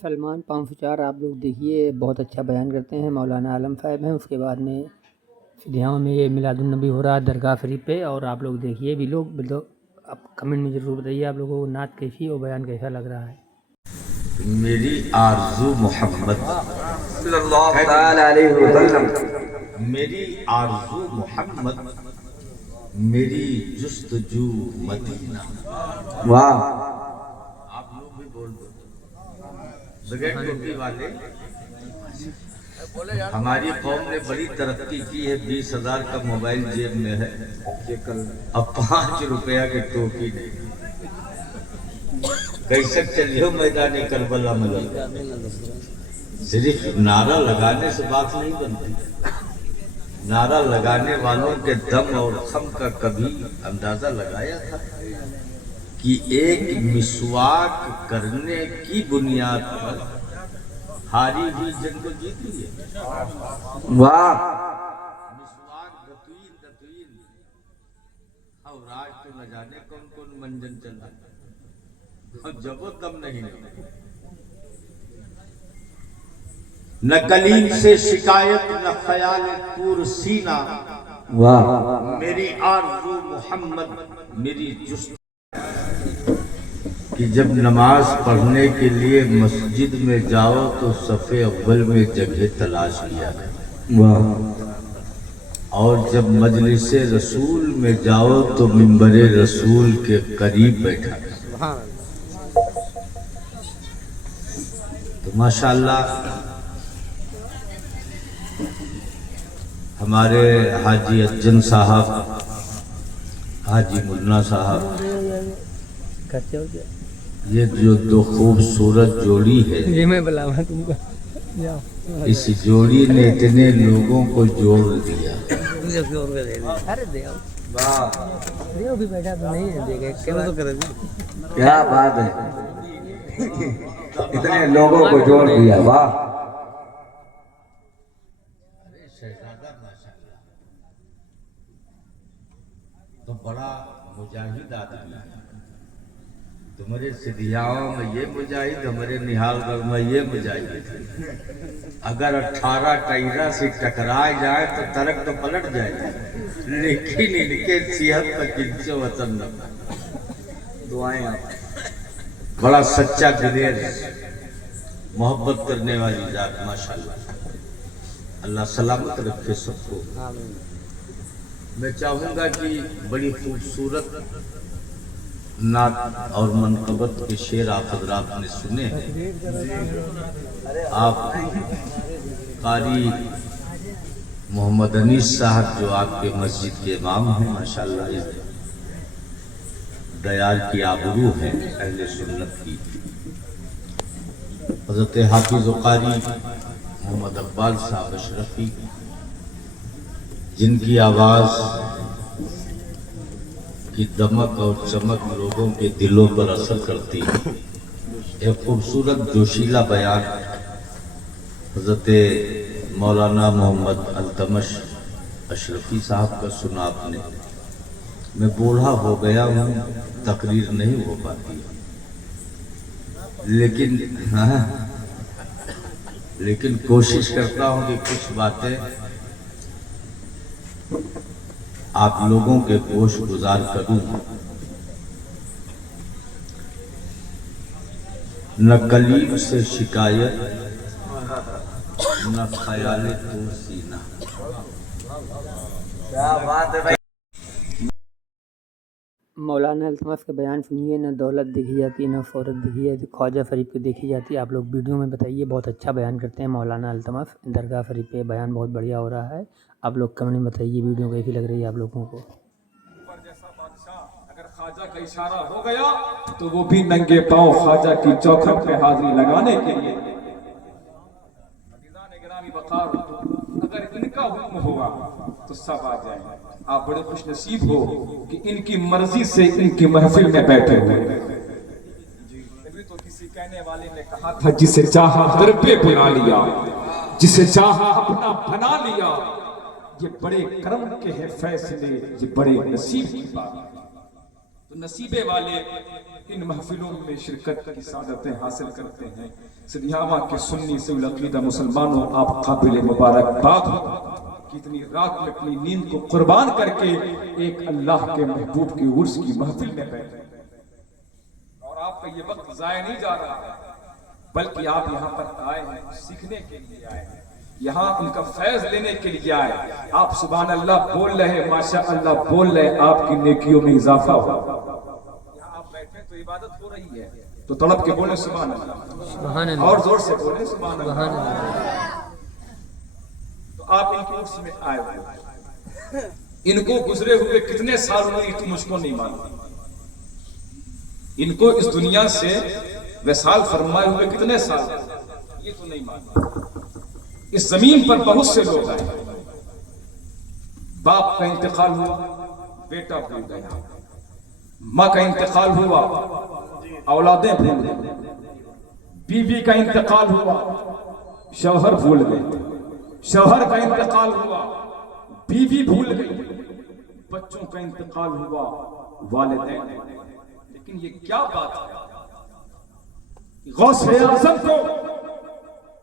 سلمان 504 آپ لوگ دیکھیے، بہت اچھا بیان کرتے ہیں، مولانا عالم صاحب ہیں۔ اس کے بعد میں فدیاؤں میں یہ میلاد النبی ہو رہا ہے درگاہ شریف پہ، اور آپ لوگ دیکھیے بھی لوگ آپ کمنٹ میں ضرور بتائیے آپ لوگوں کو نعت کیسی اور بیان کیسا لگ رہا ہے۔ میری آرزو محمد صلی اللہ تعالی علیہ وسلم، میری آرزو محمد، میری جستجو مدینہ۔ واہ، آپ لوگ بھی بول دو بغیر ٹوپی والے۔ ہماری قوم نے بڑی ترقی کی ہے، 20,000 کا موبائل جیب میں ہے، اب 5 روپیہ کی ٹوپی نہیں۔ کیسے چلیے میدان کربلا میں صرف نعرہ لگانے سے بات نہیں بنتی، نعرہ لگانے والوں کے دم اور خم کا کبھی اندازہ لگایا تھا کہ ایک مسواک کرنے کی بنیاد پر ہاری ہوئی جنگ کو جیت لیے۔ واہ، مسواک دتوین اور راج تو نہ جانے کون کون منجن چلا، اور جب و تب نہیں، نہ کلیم سے شکایت نہ خیال طور سینہ۔ واہ، میری آرزو محمد، میری جست کہ جب نماز پڑھنے کے لیے مسجد میں جاؤ تو صف اول میں جگہ تلاش کیا کرو، واہ، اور جب مجلس رسول میں جاؤ تو منبر رسول کے قریب بیٹھا کرو۔ تو ماشاءاللہ ہمارے حاجی اجن صاحب، حاجی ملنا صاحب، یہ جو دو خوبصورت جوڑی ہے، یہ میں بلاوا تم کو اس جوڑی نے اتنے لوگوں کو جوڑ دیا۔ ارے دیو واہ، بھی بیٹھا تو نہیں ہے، دیکھے کیا بات ہے، اتنے لوگوں کو جوڑ دیا، واہ، شہزادہ ماشاءاللہ تو بڑا مجاہد آدمی ہے۔ تمہارے سدھیاؤں میں یہ مجاہد، ہمارے نہال گڑھ میں یہ مجاہد۔ اگر 18 ٹائرہ سے ٹکرائے جائے تو ترک تو پلٹ جائے گا، لیکن ان کے صحت پر جن سے وطن نہ پائے۔ دعائیں آپ، بڑا سچا دلیر، محبت کرنے والی ذات ماشاءاللہ۔ اللہ سلامت رکھے سب کو۔ میں چاہوں گا کہ بڑی خوبصورت نعت اور منقبت کے شعر آپ حضرات نے سنے ہیں۔ آپ قاری محمد انیس صاحب جو آپ کے مسجد کے امام ہیں، ماشاءاللہ دیار کی آبرو ہیں اہل سنت کی۔ حضرت حافظ و قاری محمد اقبال صاحب اشرفی، جن کی آواز کی دمک اور چمک لوگوں کے دلوں پر اثر کرتی ہے۔ ایک خوبصورت جوشیلا بیان حضرت مولانا محمد التمش اشرفی صاحب کا سنا آپ نے۔ میں بوڑھا ہو گیا ہوں، تقریر نہیں ہو پاتی، لیکن کوشش کرتا ہوں کہ کچھ باتیں آپ لوگوں کے گوش گزار کروں۔ نہ کلیم سے شکایت نہ خیال طور سینہ۔ کیا بات ہے بھائی، مولانا التمش کا بیان سنیے، نہ دولت دیکھی جاتی نہ شہرت دیکھی جاتی، خواجہ فرید کو دیکھی جاتی ہے۔ آپ لوگ ویڈیو میں بتائیے، بہت اچھا بیان کرتے ہیں مولانا التمش، درگاہ شریف پہ بیان بہت بڑھیا ہو رہا ہے۔ آپ لوگ کمنٹ میں بتائیے ویڈیو کیسی لگ رہی ہے آپ لوگوں کو۔ جیسا بادشاہ اگر خواجہ کا اشارہ ہو گیا تو وہ بھی ننگے پاؤں خواجہ کی چوکھٹ پہ حاضری لگانے کے لیے۔ عزیزان گرامی وقار، اگر ان کا حکم ہوا تو سب آ جائیں۔ آپ بڑے خوش نصیب ہو کہ ان کی مرضی سے ان کی محفل میں بیٹھے ہوئے۔ ابھی تو کسی کہنے والے نے کہا تھا، جسے چاہا در پہ بلا لیا، جسے چاہا اپنا بنا لیا، یہ بڑے کرم کے ہیں فیصلے، یہ بڑے نصیب کی بات۔ تو نصیبے والے ان محفلوں میں شرکت کی سعادتیں حاصل کرتے ہیں. سدھیاواں کے سنی سے العقیدہ مسلمانوں آپ قابل مبارکباد ہو کہ اتنی رات میں اپنی نیند کو قربان کر کے ایک اللہ کے محبوب کی عرس کی محفل میں بیٹھے. اور آپ کا یہ وقت ضائع نہیں جا رہا ہے بلکہ آپ یہاں پر آئے ہیں سیکھنے کے لیے آئے ہیں, یہاں ان کا فیض لینے کے لیے آئے. آپ سبحان اللہ بول رہے, ماشاء اللہ بول رہے, آپ کی نیکیوں میں اضافہ ہو. یہاں آپ بیٹھے تو عبادت ہو رہی ہے تو تڑپ کے بولیں سبحان اللہ, سبحان اللہ, اور زور سے بولیں سبحان سبحان اللہ. اللہ. تو آپ ان کے عرس میں آئے ہوئے, ان کو گزرے ہوئے کتنے سال ہوئے تو مجھ کو نہیں معلوم. ان کو اس دنیا سے وصال فرمائے ہوئے کتنے سال یہ تو نہیں معلوم. اس زمین پر بہت سے لوگ آئے, باپ کا انتقال ہوا بیٹا بھول گیا, ماں کا انتقال ہوا اولادیں بھول گئی, بیوی کا انتقال ہوا شوہر بھول گئے, شوہر کا انتقال ہوا بیوی بھول گئی, بچوں کا انتقال ہوا والدین. لیکن یہ کیا بات ہے, غوث اعظم کو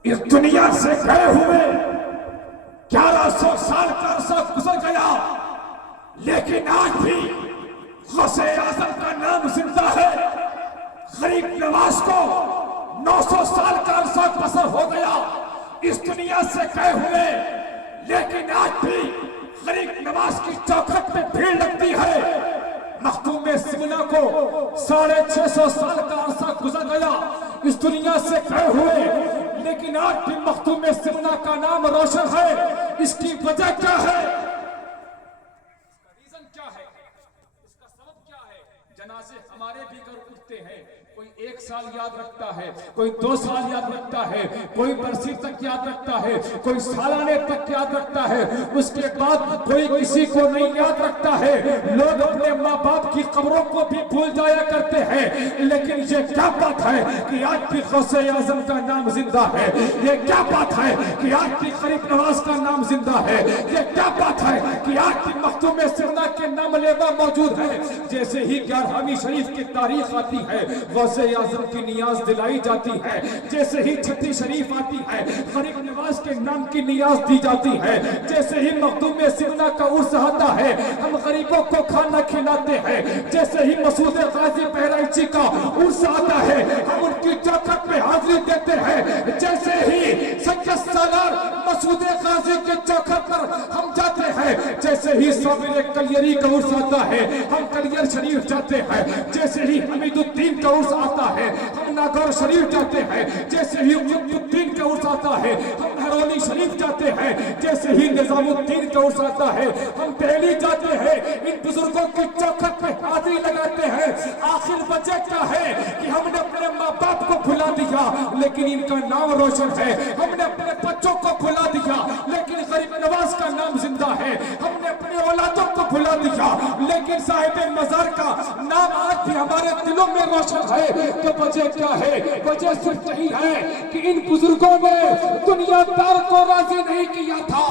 اس دنیا سے گئے ہوئے 1100 سال کا عرصہ گزر گیا, لیکن آج بھی غوث اعظم کا نام زندہ ہے. غریب نواز کو 900 سال کا عرصہ بسر ہو گیا اس دنیا سے گئے ہوئے, لیکن آج بھی غریب نواز کی چوکھٹ پہ بھیڑ لگتی ہے. مختوم سمنا کو 650 سال کا عرصہ گزر گیا اس دنیا سے گئے ہوئے, لیکن آج بھی مختوم سمنا کا نام روشن ہے. اس کی وجہ کیا ہے, اس کا ریزن کیا ہے, اس کا سبب کیا ہے؟ جنازے ہمارے بھی گھر اٹھتے ہیں, کوئی 1 سال یاد رکھتا ہے, کوئی 2 سال یاد رکھتا ہے, کوئی برسی تک یاد رکھتا ہے, کوئی سالانہ تک یاد رکھتا ہے, اس کے بعد کوئی کسی کو نہیں یاد رکھتا ہے. لوگ اپنے ماں باپ کی قبروں کو بھی بھول جایا کرتے ہیں, لیکن یہ کیا بات ہے کہ آج بھی غوث اعظم کا نام زندہ ہے. یہ کیا بات ہے کہ آج بھی غریب نواز کا نام زندہ ہے. یہ کیا بات ہے کہ آج بھی مختوم سمنا کے نام لیوا موجود ہے. جیسے ہی 11ویں شریف کی تاریخ آتی ہے غوث اعظم کی نیاز دلائی جاتی ہے, جیسے ہی 36 شریف آتی ہے غریب نواز کے نام کی نیاز دی جاتی ہے, جیسے ہی مخدوم سمنا کا عرس آتا ہے ہم غریبوں کو کھانا کھلاتے ہیں, جیسے ہی مسعود غازی بہرائچی کا عرس آتا ہے ہم ان کی چوکھٹ پہ حاضری دیتے ہیں, جیسے ہی سید سالار مسعود غازی کے چوکھٹ پر ہم جاتے ہیں, جیسے ہی صابر کلیری کا عرس آتا ہے ہم کلیر شریف جاتے ہیں, جیسے ہی حمید الدین کا عرس آتا ہے ہم ناگور شریف جاتے ہیں, جیسے ہی قطب الدین کا عرس آتا ہے ہم ہرونی شریف جاتے ہیں, جیسے ہی نظام الدین کا عرس آتا ہے ہم دہلی جاتے ہیں. ان بزرگوں کی چوکھٹ پہ حاضری لگاتے ہیں. آخر وجہ کیا ہے کہ ہم نے اپنے ماں باپ کو بھلا دیا لیکن ان کا نام روشن ہے, ہم نے اپنے بچوں کو بھلا دیا لیکن غریب نواز کا نام زندہ ہے, ہم نے اپنے اولادوں کو بھلا دیا لیکن صاحب مزار کا نام آج بھی ہمارے دلوں میں روشن ہے. تو وجہ کیا ہے, وجہ صرف یہی ہے کہ ان بزرگوں نے دنیا دار کو راضی نہیں کیا تھا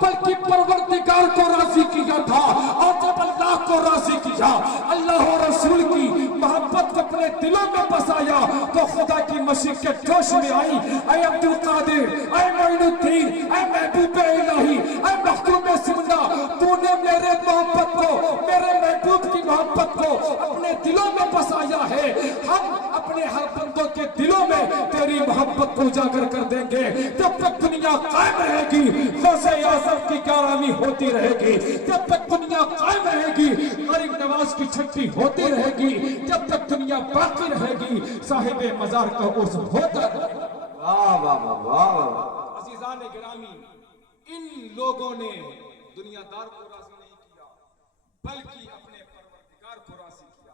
بلکہ پروردگار کو راضی کیا تھا, اور جب اللہ کو راضی کیا, اللہ اور رسول کی محبت کو اپنے دلوں میں بسایا تو خدا کی مشیت کے جوش میں آئی. اے عبد القادر, اے معین الدین, اے محبوب الہی, اے مختوم سمنا, تو نے میرے محبت کو, میرے محبوب کی محبت کو اپنے دلوں میں بسایا ہے. ہم اپنے ہر بندوں کے دلوں میں تیری محبت کو اجاگر کر دیں گے. جب تک دنیا قائم رہے گی غوث اعظم کی گرامی ہوتی رہے گی, جب تک دنیا قائم رہے گی غریب نواز کی چھٹی ہوتی رہے گی, جب تک دنیا باقی رہے گی صاحب مزار کا عرس ہوتا رہے گا. واہ واہ واہ واہ. عزیزان گرامی, ان لوگوں نے دنیا دار کو راضی نہیں کیا بلکہ اپنے پروردگار کو راضی کیا.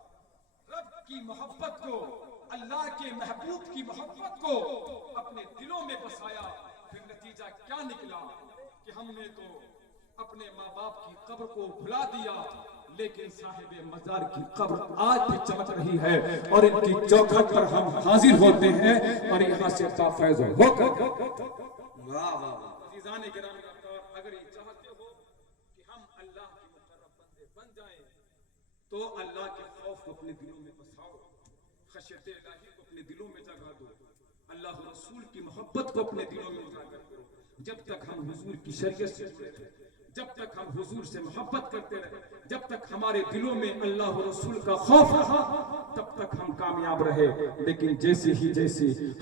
رب کی محبت کو, اللہ کے محبوب کی محبت کو اپنے دلوں میں بسایا. پھر نتیجہ کیا نکلا کہ ہم نے تو اپنے ماں باپ کی قبر کو بھلا دیا لیکن صاحب مزار کی قبر آج بھی چمک رہی ہے اور ان کی چوکھٹ پر ہم حاضر ہوتے ہیں اور یہاں سے فیض ہو کر. واہ واہ واہ. عزیزان گرامی, اگر یہ چاہتے ہو کہ ہم اللہ کے مقرب بندے بن جائیں تو اللہ کے خوف کو اپنے دلوں میں بساؤ. خشیت الہی کو اپنے دلوں میں جگہ دو، اللہ رسول کی محبت کو اپنے دلوں میں اجاگر کرو. جب تک ہم حضور کی شریعت سے جڑے رہے، جب تک ہم حضور سے محبت کرتے رہے، جب تک ہمارے دلوں میں اللہ رسول کا خوف رہا، تب تک ہم کامیاب رہے. لیکن جیسے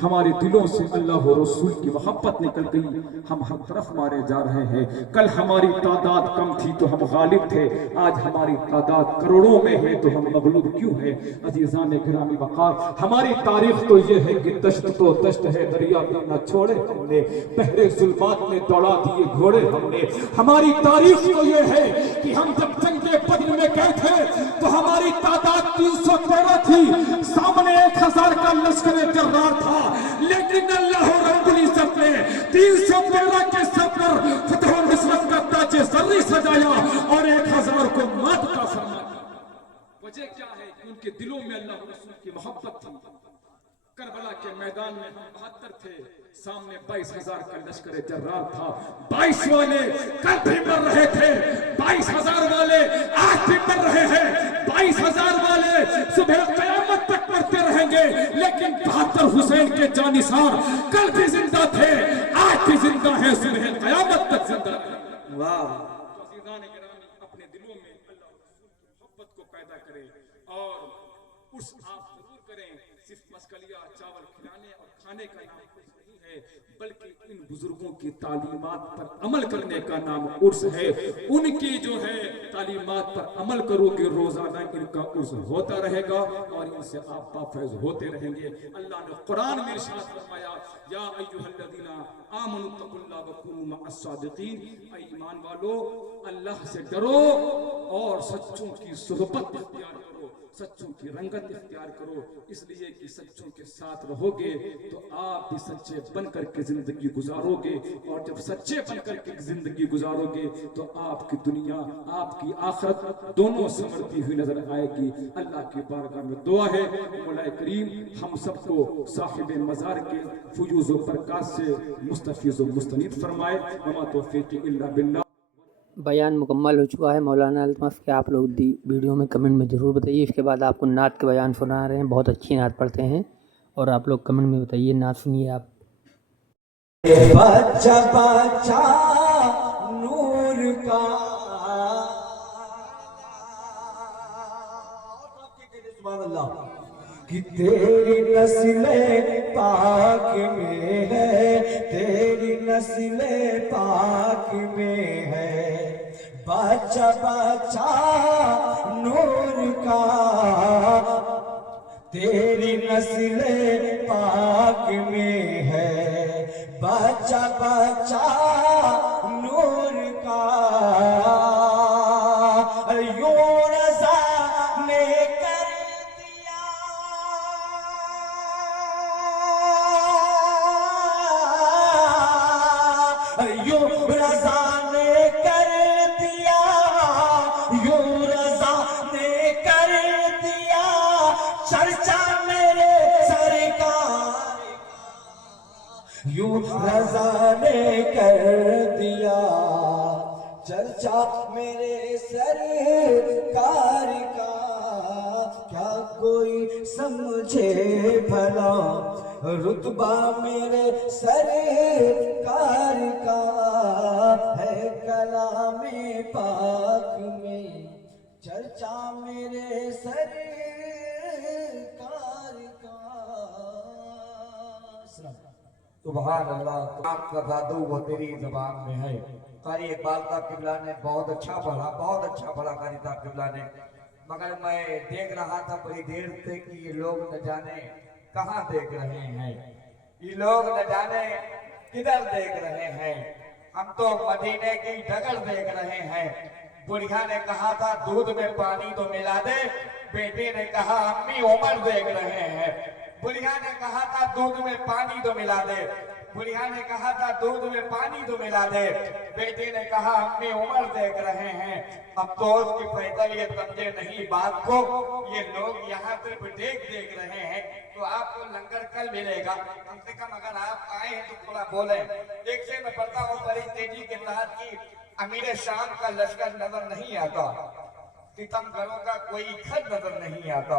ہمارے دلوں سے اللہ رسول کی محبت نکل گئی، ہم ہر طرف مارے جا رہے ہیں. کل ہماری تعداد کم تھی تو ہم غالب تھے، آج ہماری تعداد کروڑوں میں ہے تو ہم مغلوب کیوں ہیں؟ عزیزان گرامی وقار، ہماری تاریخ تو یہ ہے کہ دشت تو دشت ہے، دریا بھی نہ چھوڑے ہم نے، بحر ظلمات میں دوڑا دیے گھوڑے ہم نے. ہماری تاریخ تو یہ ہے کہ ہم جب جنگ بدر میں گئے تھے تو ہماری تعداد 313 تھی، سامنے 1000 کا لشکر جرار تھا، لیکن اللہ رب العزت نے 313 کے سر پر فتح و نصرت کا تاج زرعی سجایا اور 1000 کو مات کا فرمایا. وجہ کیا ہے؟ کہ ان کے دلوں میں اللہ رسول کی محبت تھی. کربلا کے میدان میں ہم 72 تھے، سامنے 22,000 کا لشکر جرار تھا. 22 والے کل بھی مر رہے تھے، 22,000 والے آج بھی مر رہے ہیں، 22,000 والے صبح قیامت تک مرتے رہیں گے. لیکن 72 حسین کے جانثار کل بھی زندہ تھے، آج بھی زندہ ہیں، صبح قیامت تک زندہ ہیں. واہ عزیزان گرامی، اپنے دلوں میں اللہ رسول کی محبت کو پیدا کریں اور اس آپ ضرور کریں. صرف مسکلیہ چاول کھلانے اور کھانے کا نام عرس نہیں ہے، بلکہ ان بزرگوں کی تعلیمات پر عمل کرنے کا نام عرس ہے. ان کی جو ہے تعلیمات پر عمل کرو گے، روزانہ ان کا عرس ہوتا رہے گا اور ان سے آپ بافیض ہوتے رہیں گے. اللہ نے قرآن میں ارشاد فرمایا، یا ایھا الذین آمنوا اتقوا اللہ وکونوا مع الصادقین، اے ایمان والو اللہ سے ڈرو اور سچوں کی صحبت اختیار کرو، سچوں کی رنگت اختیار کرو. اس لیے کہ سچوں کے ساتھ رہو گے تو آپ بھی سچے بن کر کے زندگی گزارو گے، اور جب سچے بن کر کے زندگی گزارو گے تو آپ کی دنیا، آپ کی آخرت دونوں سنورتی ہوئی نظر آئے گی. اللہ کی بارگاہ میں دعا ہے مولا کریم ہم سب کو صاحب مزار کے فیوز و برکات سے مستفیض و مستنید فرمائے. وما توفیقی الا باللہ. بیان مکمل ہو چکا ہے مولانا الطمف کے. آپ لوگ ویڈیو میں کمنٹ میں ضرور بتائیے. اس کے بعد آپ کو نعت کے بیان سنا رہے ہیں، بہت اچھی نعت پڑھتے ہیں، اور آپ لوگ کمنٹ میں بتائیے. نعت سنیے آپ. بچہ بچہ نور کا سبحان اللہ، کہ تیری نسل پاک میں ہے، تیری نسل پاک میں ہے. بچہ بچہ نور کا تیری نسل پاک میں ہے. بچہ بچہ نور کا یوں رضا نے کر دیا، یوں رضا نے کر دیا، یوں رضا نے کر دیا چرچا میرے سرکار، یوں رضا نے کر دیا چرچا میرے سرکار کا. کیا کوئی سمجھے بھلا رتبہ میرے سرکار کا ہے، کلام پاک میں چرچا میرے سرکار کا. سبحان اللہ. تمام کا جادو وہ تیری زبان میں ہے. قاری اقبال صاحب قبلہ نے بہت اچھا پڑھا، بہت اچھا پڑھا قاری صاحب قبلہ نے. مگر میں دیکھ رہا تھا بڑی دیر سے کہ یہ لوگ نہ جانے کہاں دیکھ رہے ہیں، یہ لوگ نہ جانے کدھر دیکھ رہے ہیں. ہم تو مدینے کی ڈگر دیکھ رہے ہیں. بڑھیا نے کہا تھا دودھ میں پانی تو ملا دے، بیٹے نے کہا امی عمر دیکھ رہے ہیں. بڑھیا نے کہا تھا دودھ میں پانی تو ملا دے، بڑھیا نے کہا تھا دودھ میں پانی تو ملا دے، بیٹے نے کہا امی عمر دیکھ رہے ہیں. اب تو اس کی فیصل یہ سمجھے نہیں بات کو، یہ لوگ یہاں صرف دیکھ رہے ہیں. تو آپ کو لنگر کل ملے گا، کم سے کم اگر آپ آئے ہیں تو تھوڑا بولیں. ایک سے میں پڑھتا ہوں بڑی تیزی کے ساتھ کی امیر شام کا لشکر نظر نہیں آتا، ستم گھروں کا کوئی گھر نظر نہیں آتا.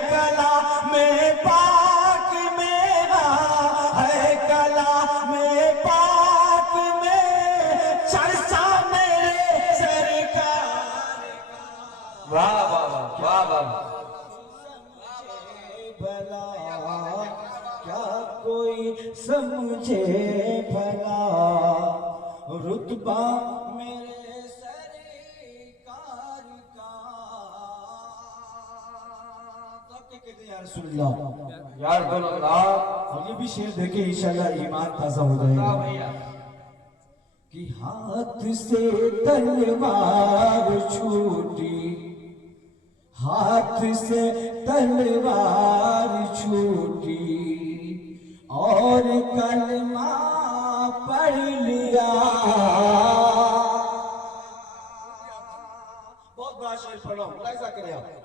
کلام پاک میں ہے کلام پاک میں چرچا میرے سرکار واہ واہ واہ واہ واہ بھلا کیا کوئی سمجھے بھلا رتبہ میرے سرکار کا آپ کیا کہتے ہیں یا رسول اللہ یا رسول اللہ اور یہ بھی شعر دیکھیں انشاءاللہ ایمان تازہ ہو جائے گا کہ ہاتھ سے تلوار چھوٹی ہاتھ سے تلوار چھوٹی اور کلمہ پڑھ لیا بہت بڑا شعر پڑھو ملاحظہ کریں آپ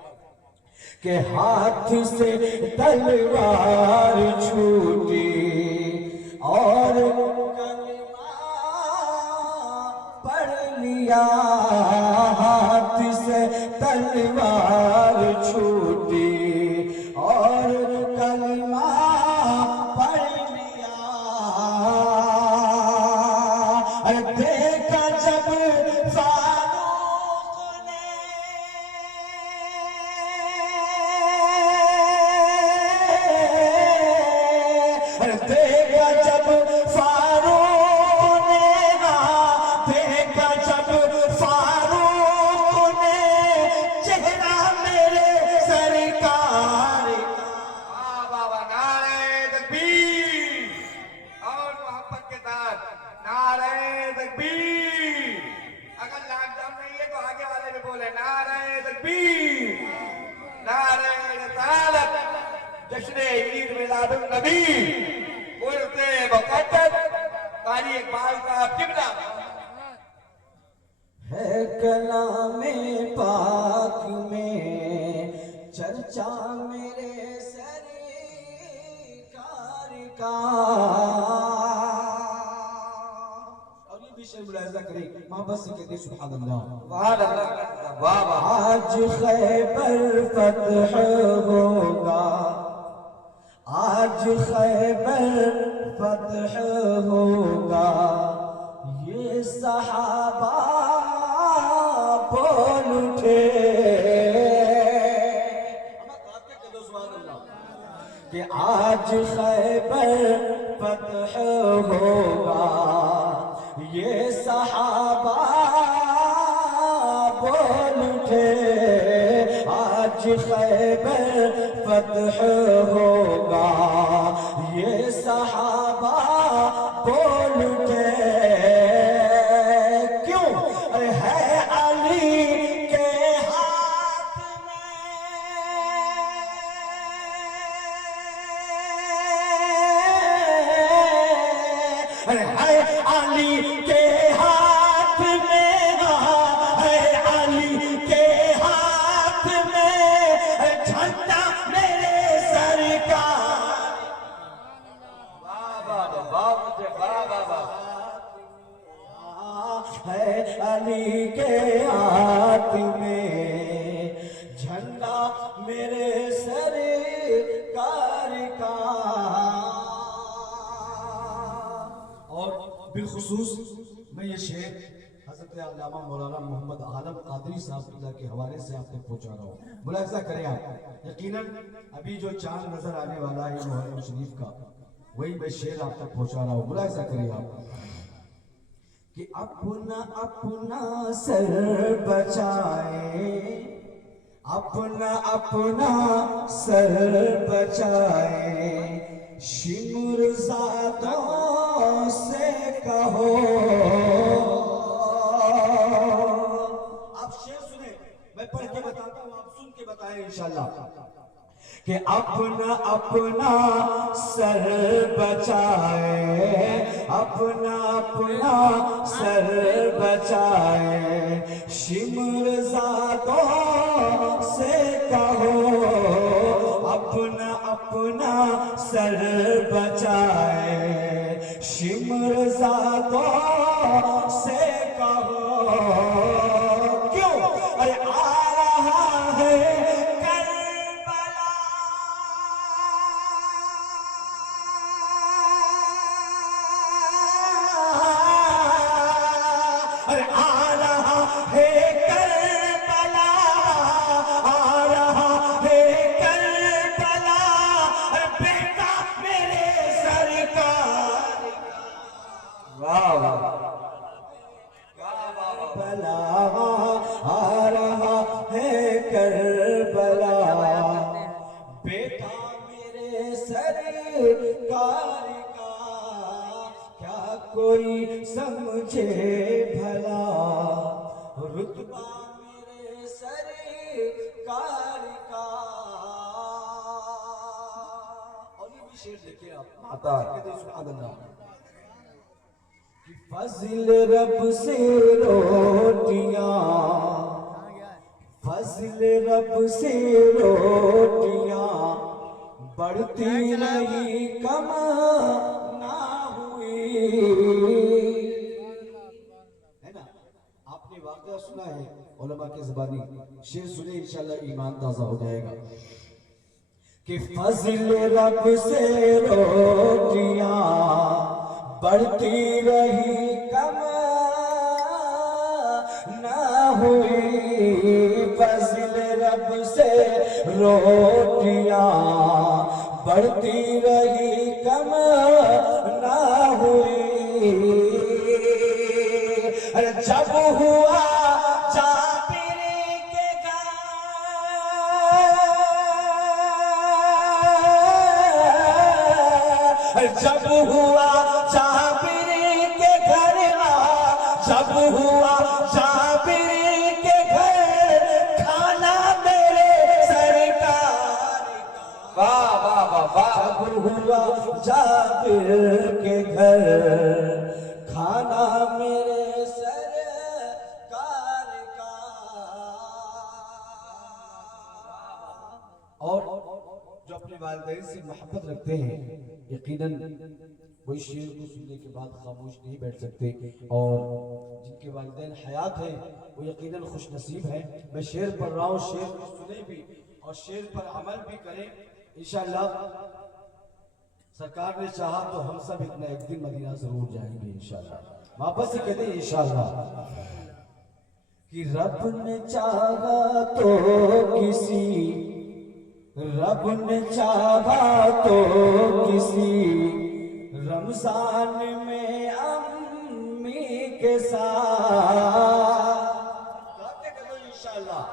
کہ ہاتھ سے تلوار چھوٹی اور کلمہ پڑھ لیا ہاتھ سے تلوار چھوٹی اور کلمہ پڑھ لیا دیکھا جب فاروق نے دیکھا جب فاروق نے دیکھا جب فاروق نے چہرہ میرے سرکار واہ واہ واہ نعرہ تکبیر اور محبت کے ساتھ نعرہ تکبیر اگر لاک ڈاؤن نہیں ہے تو آگے والے بھی بولے نعرہ تکبیر نعرہ رسالت جشن عید میلاد النبی قرۃ مقدس قاری اقبال صاحب قبلہ ہے کلام پاک میں چرچا میرے سرکار کا اور یہ بھی شعر ملاحظہ کریں محبت سے کہتے ہیں سبحان اللہ واہ اللہ واہ واہ آج خیبر فتح ہوگا آج خیبر فتح ہوگا یہ صحابہ بول اٹھے کہ آج خیبر فتح ہوگا یہ صحابہ بول اٹھے آج خیبر فتح ہوگا یہ صحابہ بول اٹھے کیوں ہے علی کے ہاتھ میں ہے علی کے ہاتھ میں ہے علی کے ہاتھ میں جھنڈا میرے سرکار واہ واہ واہ واہ واہ واہ ہے علی کے ہاتھ میں جھنڈا میرے سرکار کا اور بالخصوص میں یہ شعر حضرت علامہ مولانا محمد عالم قادری صاحب اللہ کے حوالے سے آپ تک پہنچا رہا ہوں ملاحظہ کریں آپ یقیناً ابھی جو چاند نظر آنے والا ہے محرم شریف کا وہی میں شعر آپ تک پہنچا رہا ہوں ملاحظہ کریں آپ کہ اپنا اپنا سر بچائے اپنا اپنا سر بچائے شمر زادوں سے کہو آپ شعر سنیں میں پڑھ کے بتاتا ہوں آپ سن کے بتائیں انشاءاللہ کہ اپنا اپنا سر بچائے اپنا اپنا سر بچائے شمر زادوں سے کہو اپنا اپنا سر بچائے شمر زادوں سے کہو کیوں ارے آ رہا ہے کربلا ارے آ رہا ہے کربلا، آ رہا ہے کربلا، بیٹا میرے سرکار واہ واہ کربلا، آ رہا ہے کربلا، بیٹا میرے سرکار کا کیا کوئی سمجھے بھلا، رتبہ میرے سرکار کا۔ اور یہ بھی شعر دیکھیں آپ، عطا کہتے ہیں سبحان اللہ کہ فضل رب سے روٹیاں، فضل رب سے روٹیاں بڑھتی رہی کم نہ ہوئی، ہے نا؟ آپ نے واقعہ سنا ہے علماء کی زبانی، شعر سنے انشاءاللہ ایمان تازہ ہو جائے گا کہ فضل رب سے روٹیاں بڑھتی رہی کم نہ ہوئی، فضل رب سے روٹیاں بڑھتی رہی کم نہ ہوئی، جب ہوا جابر کے گھر، جب ہوا جابر کے گھر، جب ہوا جابر کے گھر کھانا میرے سرکار کا، واہ واہ واہ واہ جب ہوا جابر کے گھر کھانا میرے سرکار کا۔ اور جو اپنے والدین سے محبت رکھتے ہیں یقیناً وہ اس شعر کو سننے کے بعد خاموش نہیں بیٹھ سکتے، اور جن کے والدین حیات ہیں وہ یقیناً خوش نصیب ہیں۔ میں شعر پڑھ رہا ہوں، شعر کو سنیں بھی اور شعر پر عمل بھی کریں انشاءاللہ۔ سرکار نے چاہا تو ہم سب اتنا ایک دن مدینہ ضرور جائیں گے انشاءاللہ، واپس سے کہتے ہیں انشاءاللہ کہ رب نے چاہا تو کسی، رب نے چاہا تو کسی رمضان میں امی کے ساتھ گاتے کرو انشاءاللہ،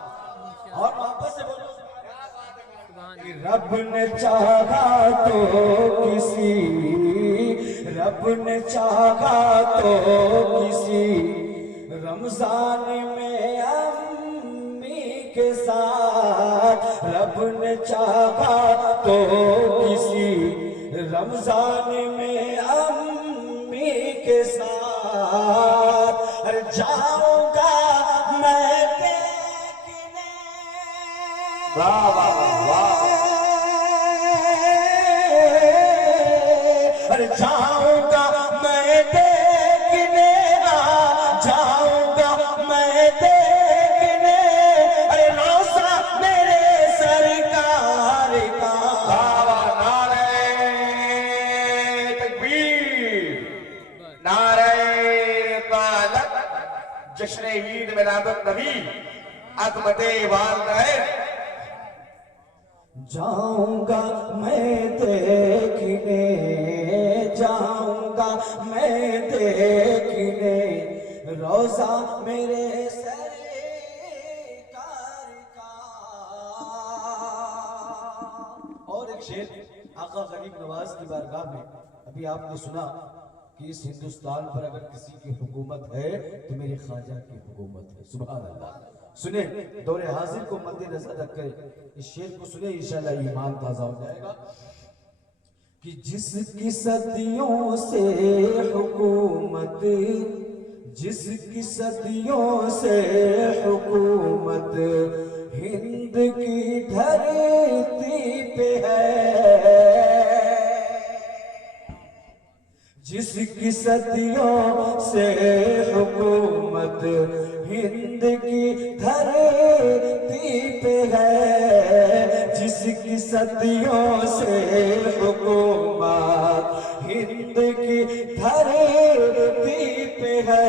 اور واپس سے بولو کہ رب نے چاہا تو کسی، رب نے چاہا تو کسی رمضان میں امی کے ساتھ، رب نے چاہا تو کسی رمضان میں امی کے ساتھ جاؤں گا میں دیکھنے، واہ واہ واہ جاؤں گا میں دیکھنے، جاؤں گا میں دیکھنے روزہ میرے سرکار کا۔ نعرہ تکبیر، نعرہ رسالت، جشن عید میلاد النبی، عظمت والدین۔ جاؤں گا میں دیکھنے، جاؤں گا میں دیکھنے روزہ میرے سرکار کا۔ اور ایک شعر آقا غریب نواز کی بارگاہ میں، ابھی آپ نے سنا کہ اس ہندوستان پر اگر کسی کی حکومت ہے تو میرے خواجہ کی حکومت ہے، سبحان اللہ۔ سنیں، دور حاضر کو مد نظر رکھ کر اس شعر کو سنیں انشاءاللہ ایمان تازہ ہو جائے گا کہ جس کی صدیوں سے حکومت، جس کی صدیوں سے حکومت ہند کی دھرتی پہ ہے، جس کی صدیوں سے حکومت ہند کی دھرتی پہ ہے، جس کی صدیوں سے حکومت ہند کی دھرتی پہ ہے،